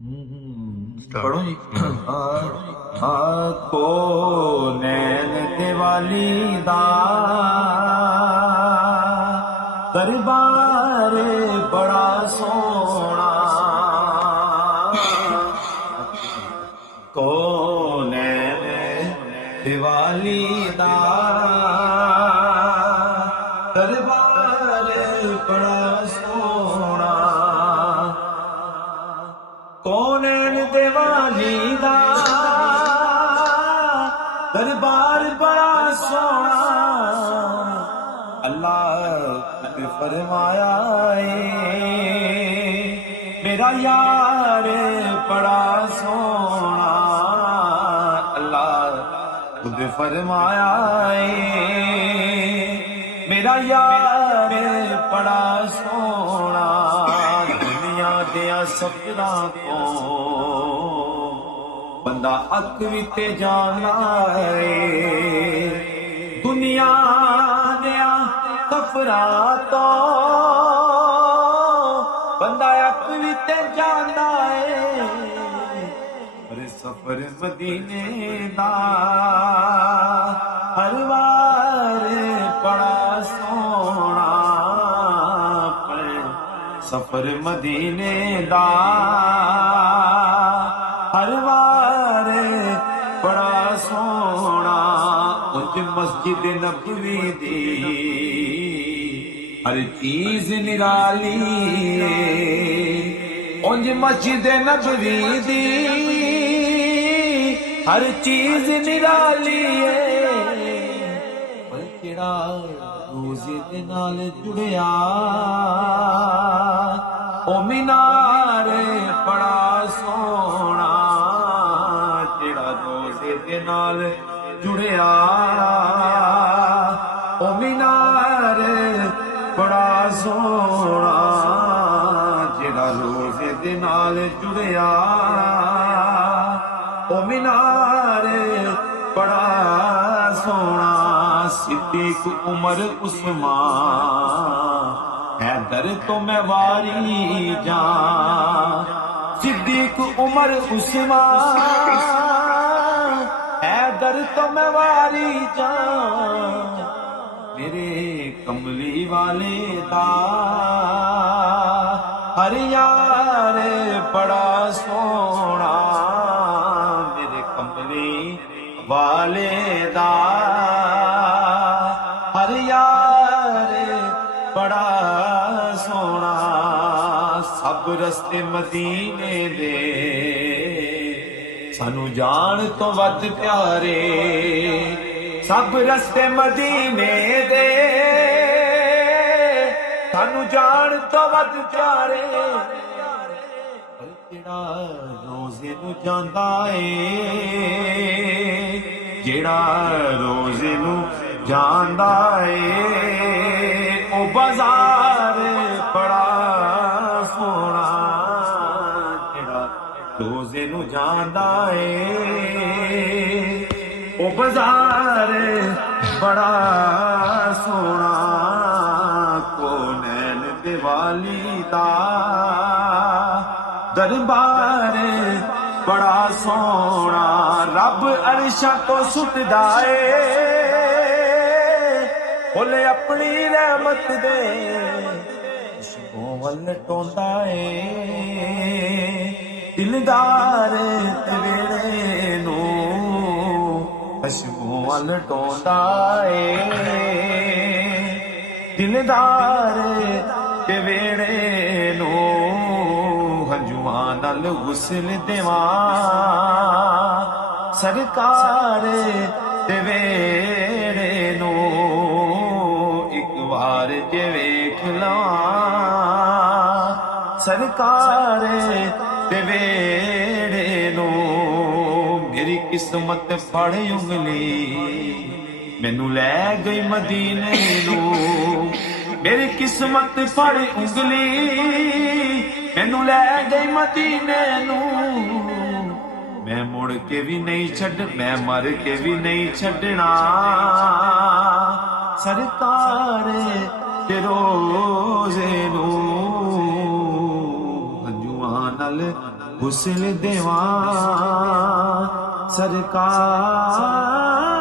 पढ़ो जी। को नैन दिवाली दा दरबार बड़ा सोना। को नैन दिवाली दा दरबार बड़ा सोना। कौन दिवाली दा दरबार बड़ा सोना। अल्लाह ने फरमाया मेरा यार बड़ा सोना। अल्लाह खुद फरमाया मेरा यार बड़ा सोना। दुनिया दिया सपना को बंदा अक विते जाना है। दुनिया दिया सफरा तो बंदा अक विते जाना है। पर सफर मदीने दा हर बार बड़ा सोना। सफर मदीने दा हर बार बड़ा सोना। उंज मस्जिद नबवी दी हर चीज निराली। उंज मस्जिद नबवी दी हर चीज निराली पर केड़ा रोज़े दे नाल जुड़िया ओ मीनार बड़ा सोना। जेड़ा रोज़े दे नाल जुड़िया ओ मीनार बड़ा सोना। जेड़ा रोज़े दे नाल जुड़िया ओ मीनार बड़ा सोना। सिद्दीक उमर उस्मान हैदर तो मैं वारी जा। सिद्दीक उमर उस्मान हैदर तो मैं वारी जा। मेरे कमली वाले दा हर यार बड़ा सोना। मेरे कमली वाले दा हर यार बड़ा सोना। सब रस्ते मदीने दे सानू जान तो वध प्यारे। सब रस्ते मदीने दे सानू जान तो वध प्यारे। जेड़ा रोज़े नू जांदा ए जेड़ा रोज़े नू जांदा ए ओ बाजार बड़ा सोना। जेड़ा रोज़े नू जांदा ए ओ बाजार बड़ा सोना। को नैन दिवाली दा दरबार बड़ा सोना। रब अरशा तो सुटदा ए बोले अपनी रहमत दे खुशबू वल टोंदा ए। दिलदार ते वेड़े नू खुशबू वल टोंदा ए। दिलदार ते वेड़े नू हंजुआं नाल गुसल देवां। सरकार ते वेड़े नू एक बार जे वेख लवां। सरकार ते वेड़े नू मेरी किस्मत फड़ उंगली मैनू लै गई मदीने नू। मेरी किस्मत फड़ उंगली मैनू लै गई मदीने नू। मैं मुड़ के भी नहीं छड़ मैं मर के भी नहीं छड़ना। सरकार ते रोज़े नू हंजुआं नाल हुस्न देवा सरकार